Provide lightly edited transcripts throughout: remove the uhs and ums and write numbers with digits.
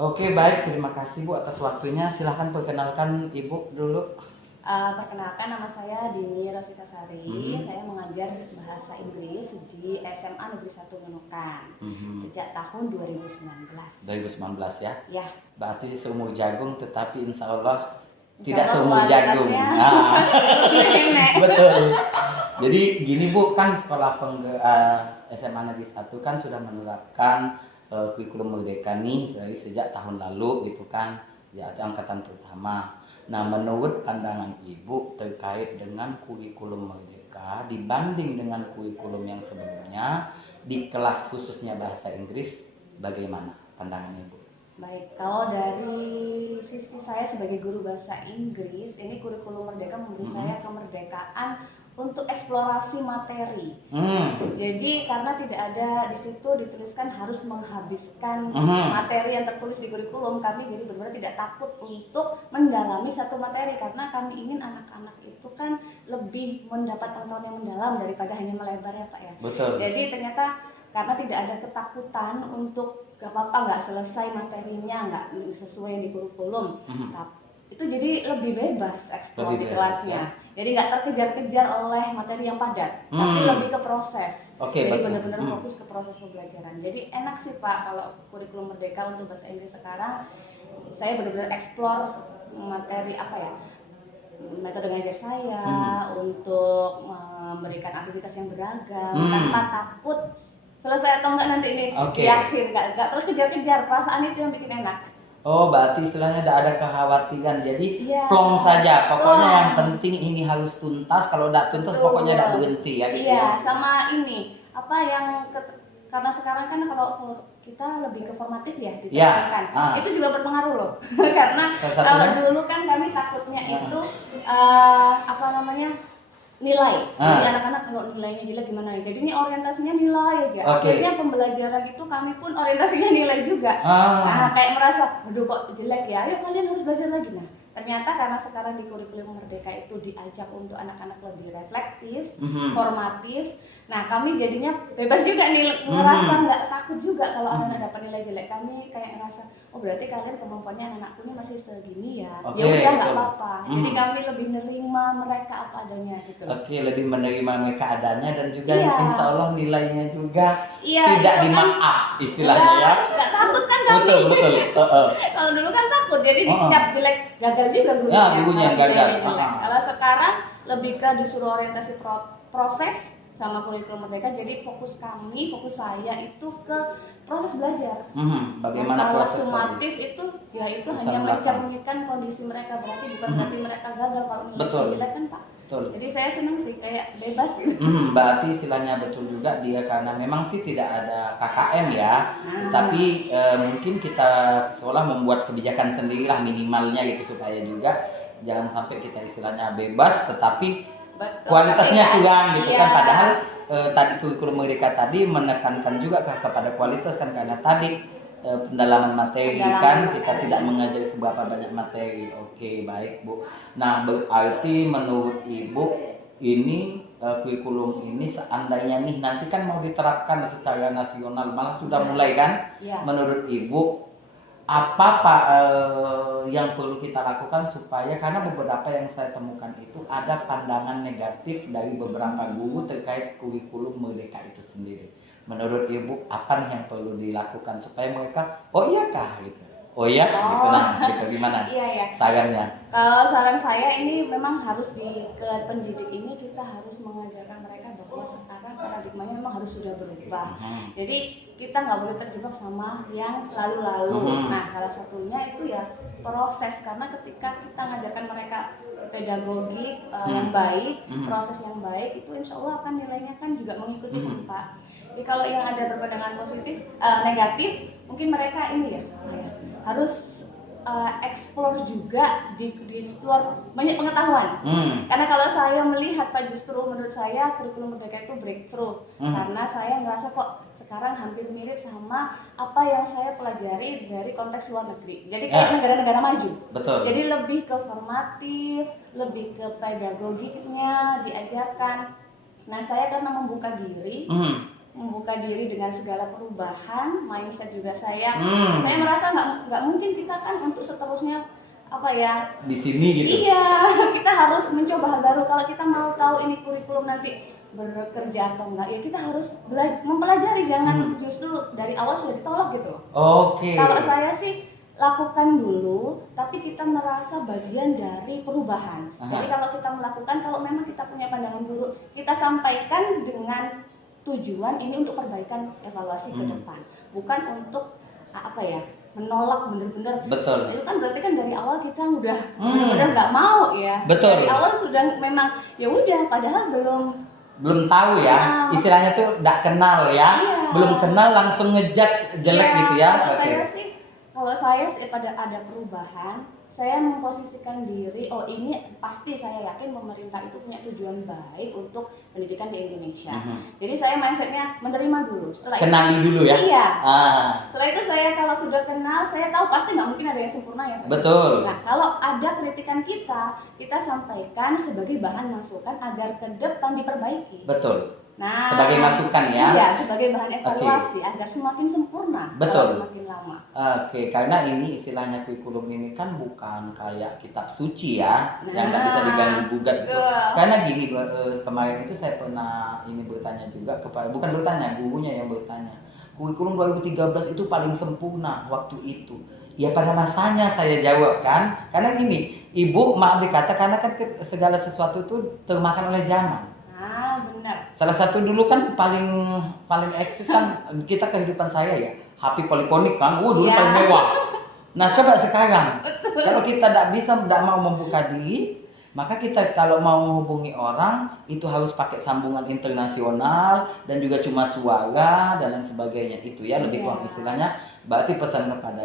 Oke, baik. Terima kasih Bu atas waktunya. Silahkan perkenalkan Ibu dulu. Perkenalkan, nama saya Dini Rosita Sari. Saya mengajar bahasa Inggris di SMA Negeri 1 Nunukan sejak tahun 2019. 2019 ya? Ya. Berarti seumur jagung, tetapi insya Allah tidak Allah seumur jagung. Betul. Jadi gini Bu, kan sekolah SMA Negeri 1 kan sudah menerapkan kurikulum merdeka nih dari sejak tahun lalu gitu kan, ya angkatan pertama. Nah, menurut pandangan Ibu terkait dengan kurikulum merdeka dibanding dengan kurikulum yang sebelumnya di kelas khususnya bahasa Inggris, bagaimana pandangan Ibu? Baik, kalau dari sisi saya sebagai guru bahasa Inggris, ini kurikulum merdeka memberi saya kemerdekaan untuk eksplorasi materi. Jadi karena tidak ada di situ dituliskan harus menghabiskan materi yang tertulis di kurikulum, kami jadi benar-benar tidak takut untuk mendalami satu materi, karena kami ingin anak-anak itu kan lebih mendapat pengetahuan yang mendalam daripada hanya melebar ya Pak ya. Betul. Jadi ternyata karena tidak ada ketakutan untuk gak apa-apa nggak selesai materinya, nggak sesuai yang di kurikulum, itu jadi lebih bebas eksplor di kelasnya. Ya? Jadi nggak terkejar-kejar oleh materi yang padat, tapi lebih ke proses. Jadi benar-benar fokus ke proses pembelajaran. Jadi enak sih Pak kalau kurikulum merdeka untuk bahasa Inggris sekarang. Saya benar-benar eksplor materi apa ya, metode ngajar saya untuk memberikan aktivitas yang beragam tanpa takut selesai atau enggak nanti ini di akhir, nggak terkejar-kejar, perasaan itu yang bikin enak. Oh, berarti istilahnya tidak ada kekhawatiran, jadi plong saja, pokoknya yang penting ini harus tuntas, kalau tidak tuntas pokoknya tidak berhenti ya gitu. Iya, sama ini apa yang karena sekarang kan kalau kita lebih ke formatif ya ditekankan, itu juga berpengaruh loh. Karena kalau dulu kan kami takutnya itu apa namanya, nilai. Jadi anak-anak kalau nilainya jelek gimana nih? Jadi ini orientasinya nilai aja. Akhirnya pembelajaran itu kami pun orientasinya nilai juga. Nah, kayak merasa, aduh kok jelek ya, ayo kalian harus belajar lagi. Nah, ternyata karena sekarang di kurikulum merdeka itu diajak untuk anak-anak lebih reflektif, formatif. Nah, kami jadinya bebas juga nih, ngerasa nggak takut juga kalau anak-anak dapat nilai jelek. Kami kayak ngerasa, oh berarti kalian kemampuannya anak-anakku ini masih segini ya. Ya udah nggak apa-apa. Jadi kami lebih nerima mereka apa adanya gitu. Lebih menerima mereka adanya dan juga insya Allah nilainya juga tidak dimaaf istilahnya ya. Nggak takut kan kami. Betul. Kalau dulu kan takut, jadi dicap jelek, gagal juga gurunya. Ya, gurunya gagal. Kalau sekarang lebih ke disuruh orientasi proses sama kurikulum merdeka, jadi fokus saya itu ke proses belajar. Bagaimana proses sumatif itu ya itu hanya mencerminkan kondisi mereka, berarti bukan berarti mereka gagal kalau nilai jelek kan Pak. Betul. Jadi saya senang sih kayak bebas gitu. Berarti istilahnya betul juga dia, karena memang sih tidak ada KKM ya, tapi mungkin kita sekolah membuat kebijakan sendirilah minimalnya gitu, supaya juga jangan sampai kita istilahnya bebas tetapi kualitasnya kurang gitu kan. Padahal tadi kurikulum merdeka tadi menekankan juga kepada kualitas kan, karena tadi pendalaman materi kan, kita tidak mengajar seberapa banyak materi. Oke, baik Bu. Nah, berarti menurut Ibu ini kurikulum ini seandainya nih nanti kan mau diterapkan secara nasional, malah sudah mulai kan? Menurut Ibu apa Pak yang perlu kita lakukan supaya, karena beberapa yang saya temukan itu ada pandangan negatif dari beberapa guru terkait kurikulum merdeka itu sendiri. Menurut Ibu apa nih yang perlu dilakukan supaya mereka oh iya kah gitu? Gitu. Nah, gitu gimana? Sarannya? Kalau saran saya ini memang harus ke pendidik ini kita harus mengajarkan mereka bahwa sekarang paradigmanya memang harus sudah berubah. Jadi kita nggak boleh terjebak sama yang lalu-lalu. Nah, salah satunya itu ya proses, karena ketika kita mengajarkan mereka pedagogi yang baik, proses yang baik, itu insya Allah akan nilainya kan juga mengikuti Pak. Jadi kalau yang ada berpandangan positif, negatif, mungkin mereka ini ya harus explore juga, di-explore banyak pengetahuan. Karena kalau saya melihat Pak, justru menurut saya kurikulum merdeka itu breakthrough. Karena saya ngerasa kok sekarang hampir mirip sama apa yang saya pelajari dari konteks luar negeri. Jadi kayak negara-negara maju. Betul. Jadi lebih ke formatif, lebih ke pedagogiknya diajarkan. Nah, saya karena membuka diri, membuka diri dengan segala perubahan mindset juga saya merasa nggak mungkin kita kan untuk seterusnya apa ya di sini gitu. Iya, kita harus mencoba hal baru. Kalau kita mau tahu ini kurikulum nanti bekerja atau enggak, ya kita harus mempelajari, jangan justru dari awal sudah ditolak gitu. Oke. Kalau saya sih lakukan dulu, tapi kita merasa bagian dari perubahan. Jadi kalau kita melakukan, kalau memang kita punya pandangan buruk, kita sampaikan dengan tujuan ini untuk perbaikan evaluasi ke depan, bukan untuk apa ya menolak bener-bener. Betul. Itu kan berarti kan dari awal kita udah bener-bener nggak mau ya. Betul. Dari awal sudah memang ya udah, padahal belum tahu ya, istilahnya tuh nggak kenal ya, belum kenal langsung ngejudge jelek gitu ya. Kalau saya sih pada ada perubahan, saya memposisikan diri, oh ini pasti saya yakin pemerintah itu punya tujuan baik untuk pendidikan di Indonesia. Jadi saya mindsetnya menerima dulu. Setelah kenali itu, dulu ya. Iya. Setelah itu saya kalau sudah kenal, saya tahu pasti nggak mungkin ada yang sempurna ya. Betul. Nah kalau ada kritikan kita sampaikan sebagai bahan masukan agar ke depan diperbaiki. Betul. Nah, sebagai masukan ya. Iya, sebagai bahan evaluasi agar semakin sempurna. Betul. Semakin lama. Oke, karena ini istilahnya kurikulum ini kan bukan kayak kitab suci ya, yang nggak bisa diganggu gugat gitu. Karena gini, kemarin itu saya pernah bertanya juga kepada, bukan bertanya, gurunya yang bertanya, kurikulum 2013 itu paling sempurna waktu itu. Ya pada masanya saya jawab kan, karena gini, ibu maaf dikata, karena kan segala sesuatu itu termakan oleh zaman. Benar. Salah satu dulu kan paling eksis kan kita kehidupan saya ya, HP poliponik kan, dulu paling mewah. Nah coba sekarang, kalau kita tidak mau membuka diri, maka kita kalau mau menghubungi orang itu harus pakai sambungan internasional dan juga cuma suara dan lain sebagainya. Itu ya lebih kurang istilahnya. Berarti pesan kepada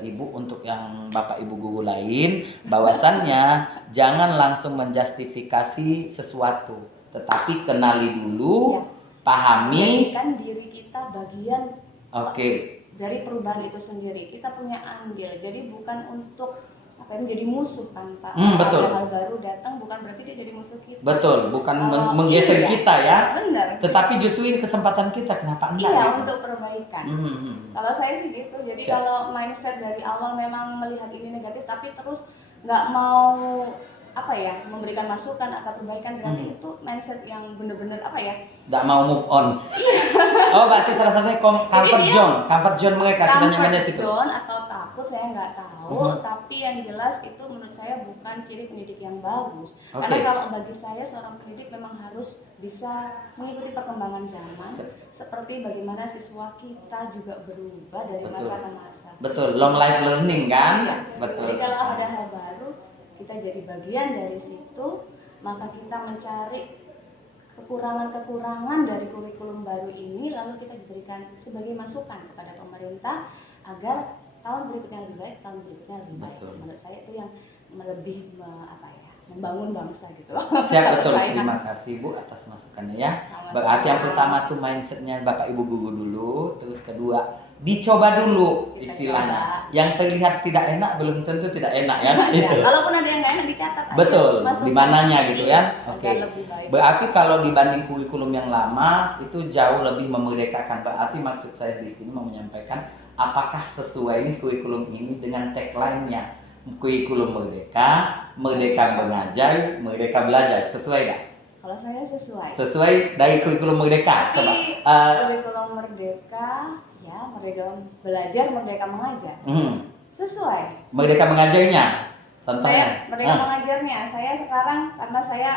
ibu untuk yang bapak ibu guru lain, bahwasannya jangan langsung menjustifikasi sesuatu, tetapi kenali dulu, pahami. Kan diri kita bagian dari perubahan itu sendiri. Kita punya andil. Jadi bukan untuk menjadi musuh kan Pak. Betul. Hal baru datang bukan berarti dia jadi musuh kita. Betul, bukan menggeser kita ya. Benar. Tetapi justru ini kesempatan kita, kenapa enggak? Iya, gitu? untuk perbaikan. Kalau saya sih gitu. Jadi kalau mindset dari awal memang melihat ini negatif, tapi terus nggak mau memberikan masukan atau perbaikan, berarti itu mindset yang benar-benar nggak mau move on. Berarti salah satunya comfort zone mereka sudah nyaman di situ. Comfort zone atau takut saya nggak tahu, tapi yang jelas itu menurut saya bukan ciri pendidik yang bagus. Karena kalau bagi saya seorang pendidik memang harus bisa mengikuti perkembangan zaman, seperti bagaimana siswa kita juga berubah dari masa ke masa. Betul, long life learning kan? Betul. Jadi kalau ada hal baru, kita jadi bagian dari situ, maka kita mencari kekurangan-kekurangan dari kurikulum baru ini, lalu kita diberikan sebagai masukan kepada pemerintah agar tahun berikutnya lebih baik, tahun berikutnya lebih baik. Menurut saya itu yang lebih membangun bangsa gitu. Siap, betul. Terima kasih Bu atas masukannya ya. Berarti yang pertama tuh mindsetnya Bapak Ibu guru dulu, terus kedua dicoba dulu istilahnya. Yang terlihat tidak enak belum tentu tidak enak ya. Itu. Kalaupun ada yang nggak enak dicatat. Betul. Di mananya gitu ya. Oke. Berarti kalau dibanding kurikulum yang lama itu jauh lebih memerdekakan. Berarti maksud saya di sini mau menyampaikan apakah sesuai nih kurikulum ini dengan tagline-nya kurikulum merdeka, merdeka mengajar, merdeka belajar, sesuai nggak? Kalau saya sesuai. Sesuai dari kurikulum merdeka. Tapi kurikulum merdeka, ya merdeka belajar, merdeka mengajar. Sesuai. Merdeka mengajarnya, contohnya. Saya merdeka mengajarnya. Saya sekarang karena saya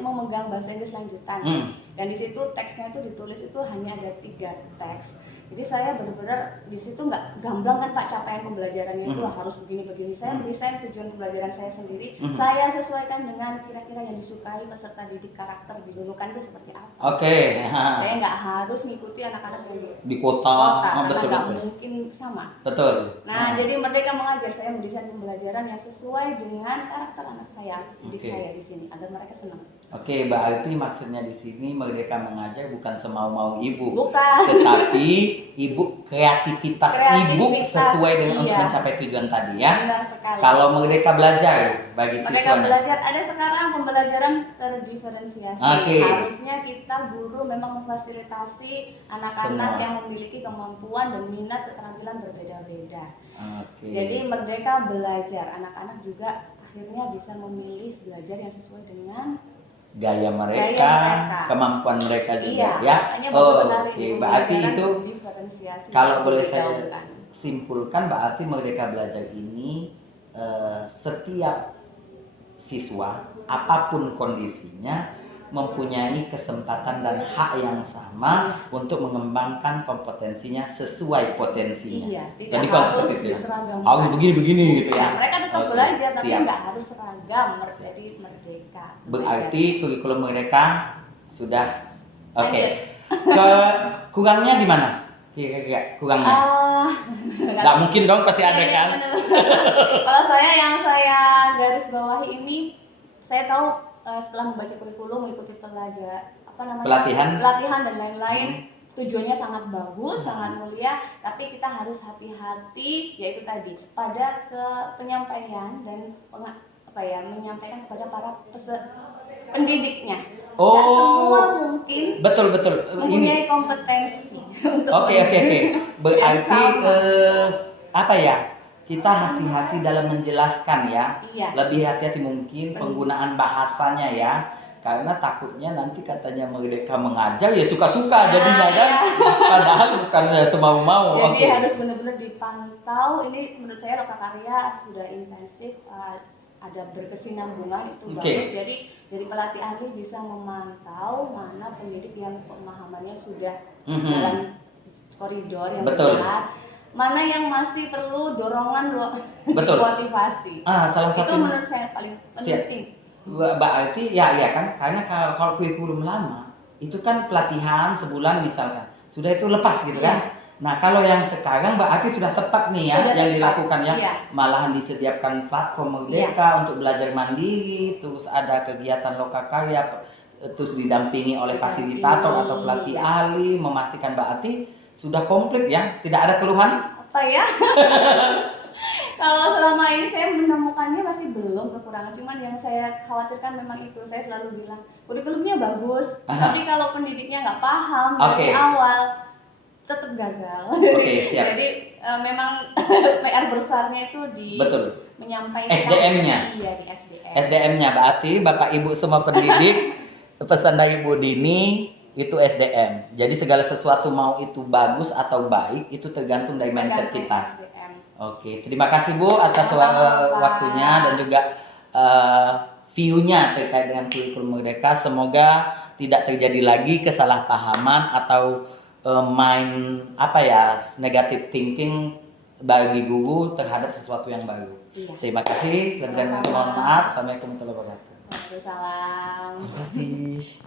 memegang bahasa Inggris lanjutan. Dan di situ teksnya itu ditulis itu hanya ada 3 teks. Jadi saya benar-benar di situ nggak gamblang kan Pak, capaian pembelajarannya itu harus begini-begini. Saya mendesain tujuan pembelajaran saya sendiri. Saya sesuaikan dengan kira-kira yang disukai peserta didik, karakter dilulukan itu seperti apa. Saya nggak harus ngikuti anak-anak yang di kota karena nggak mungkin sama. Betul. Nah, jadi Merdeka Mengajar saya mendesain pembelajaran yang sesuai dengan karakter anak saya, didik saya di sini agar mereka senang. Berarti maksudnya di sini Merdeka Mengajar bukan semau-mau ibu. Bukan. Tetapi ibu kreativitas ibu sesuai dengan untuk mencapai tujuan tadi ya. Benar sekali. Kalau Merdeka Belajar bagi Merdeka siswanya. Belajar ada sekarang pembelajaran terdiferensiasi. Oke. Harusnya kita guru memang memfasilitasi anak-anak Semua. yang memiliki kemampuan dan minat keterampilan berbeda-beda. Oke. Jadi Merdeka Belajar, anak-anak juga akhirnya bisa memilih belajar yang sesuai dengan gaya mereka, kemampuan mereka juga ya. Bagus sekali. Oke, berarti itu diferensiasi kalau boleh saya digaungkan. simpulkan, berarti Merdeka Belajar ini setiap siswa apapun kondisinya mempunyai kesempatan dan hak yang sama untuk mengembangkan kompetensinya sesuai potensinya. Iya, tidak jadi kalau harus seperti itu diseragamkan. harus begini gitu ya. Mereka tetap Oke, belajar tapi siap. nggak harus seragam, jadi merdeka. Berarti kurikulum mereka sudah oke. Lanjut. Kurangnya di mana? Kira-kira kurangnya? Nggak mungkin dong, pasti ada kan? Kalau yang saya garis bawahi ini, saya tahu setelah membaca kurikulum, mengikuti pelatihan dan lain-lain, tujuannya sangat bagus, sangat mulia, tapi kita harus hati-hati, yaitu tadi pada penyampaian dan menyampaikan kepada para pendidiknya. Nggak semua mungkin betul mempunyai kompetensi untuk Oke. Berarti apa ya? Kita hati-hati dalam menjelaskan ya. Iya. Lebih hati-hati mungkin penggunaan bahasanya ya. Karena takutnya nanti katanya Merdeka mengajar ya suka-suka jadinya kan. Padahal bukan semau-mau. Jadi harus benar-benar dipantau. Ini menurut saya Lokakarya sudah intensif, ada berkesinambungan, itu bagus. Jadi dari pelatih ahli bisa memantau mana pendidik yang pemahamannya sudah dalam koridor yang benar, mana yang masih perlu dorongan motivasi. Salah satu itu menurut saya paling penting. Berarti ya kan, karena kalau kurikulum lama itu kan pelatihan sebulan misalkan sudah itu lepas gitu kan. Nah kalau yang sekarang berarti sudah tepat nih ya yang dilakukan ya. Malahan disediakan platform Merdeka untuk belajar mandiri, terus ada kegiatan Lokakarya, terus didampingi oleh fasilitator atau pelatih ahli, memastikan berarti sudah komplit ya, tidak ada keluhan. Apa ya? Kalau selama ini saya menemukannya masih belum kekurangan, cuman yang saya khawatirkan memang itu, saya selalu bilang kurikulumnya bagus, tapi kalau pendidiknya nggak paham dari awal tetap gagal. Siap. Jadi memang PR besarnya itu di menyampaikan SDM-nya. Iya, di SDM. SDM-nya berarti Bapak Ibu semua pendidik pesan dari Bu Dini itu SDM. Jadi segala sesuatu mau itu bagus atau baik itu tergantung dari mindset kita. SDM. Oke, terima kasih Bu atas waktunya dan juga view-nya terkait dengan kurikulum Merdeka. Semoga tidak terjadi lagi kesalahpahaman atau negative thinking bagi guru terhadap sesuatu yang baru. Terima kasih dan mohon maaf. Assalamualaikum warahmatullahi wabarakatuh. Waalaikumsalam. Terima kasih.